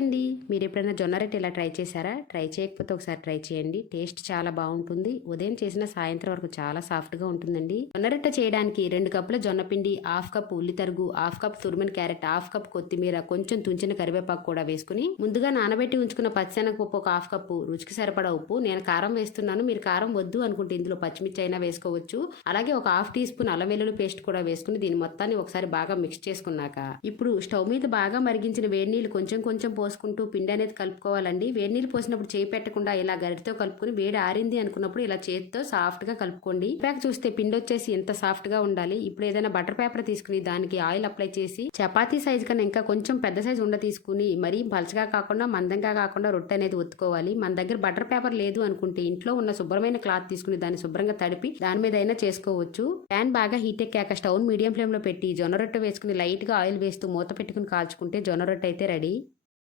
అండి. మీరు ఎప్పుడైనా జొన్న రొట్టె ఇలా ట్రై చేశారా? ట్రై చేయకపోతే ఒకసారి ట్రై చేయండి. టేస్ట్ చాలా బాగుంటుంది. ఉదయం చేసిన సాయంత్రం వరకు చాలా సాఫ్ట్గా ఉంటుందండి. జొన్న రొట్టె చేయడానికి రెండు కప్పుల జొన్న పిండి హాఫ్ కప్ ఉల్లి తరుగు హాఫ్ కప్ తురిమిన క్యారెట్ హాఫ్ కప్ కొత్తిమీర కొంచెం తుంచిన కరివేపాకు కూడా వేసుకుని ముందుగా నానబెట్టి ఉంచుకున్న పచ్చిశనగపప్పు ఒక హాఫ్ కప్పు రుచికి సరిపడా ఉప్పు. నేను కారం వేస్తున్నాను. మీరు కారం వద్దు అనుకుంటే ఇందులో పచ్చిమిర్చి అయినా వేసుకోవచ్చు. అలాగే ఒక హాఫ్ టీ స్పూన్ అల్లం వెల్లుల్లి పేస్ట్ కూడా వేసుకుని దీని మొత్తాన్ని ఒకసారి బాగా మిక్స్ చేసుకున్నాక ఇప్పుడు స్టవ్ మీద బాగా మరిగించిన వేడి నీళ్ళు కొంచెం కొంచెం పోసుకుంటూ పిండి అనేది కలుపుకోవాలండి. వేడి నీళ్ళు పోసినప్పుడు చేయి పెట్టకుండా ఇలా గరిటితో కలుపుకుని వేడి ఆరింది అనుకున్నప్పుడు ఇలా చేతితో సాఫ్ట్గా కలుపుకోండి. ప్యాక్ చూస్తే పిండి వచ్చేసి ఎంత సాఫ్ట్గా ఉండాలి. ఇప్పుడు ఏదైనా బటర్ పేపర్ తీసుకుని దానికి ఆయిల్ అప్లై చేసి చపాతీ సైజ్ కన్నా ఇంకా కొంచెం పెద్ద సైజ్ ఉండ తీసుకుని మరీ పలచగా కాకుండా మందంగా కాకుండా రొట్టె అనేది ఒత్తుకోవాలి. మన దగ్గర బటర్ పేపర్ లేదు అనుకుంటే ఇంట్లో ఉన్న శుభ్రమైన క్లాత్ తీసుకుని దాన్ని శుభ్రంగా తడిపి దాని మీద అయినా చేసుకోవచ్చు. ప్యాన్ బాగా హీట్ ఎక్కాక స్టవ్ మీడియం ఫ్లేమ్లో పెట్టి జొన్న రొట్టె వేసుకుని లైట్గా ఆయిల్ వేస్తూ మూత పెట్టుకుని కాల్చుకుంటే జొన్న రొట్టె అయితే రెడీ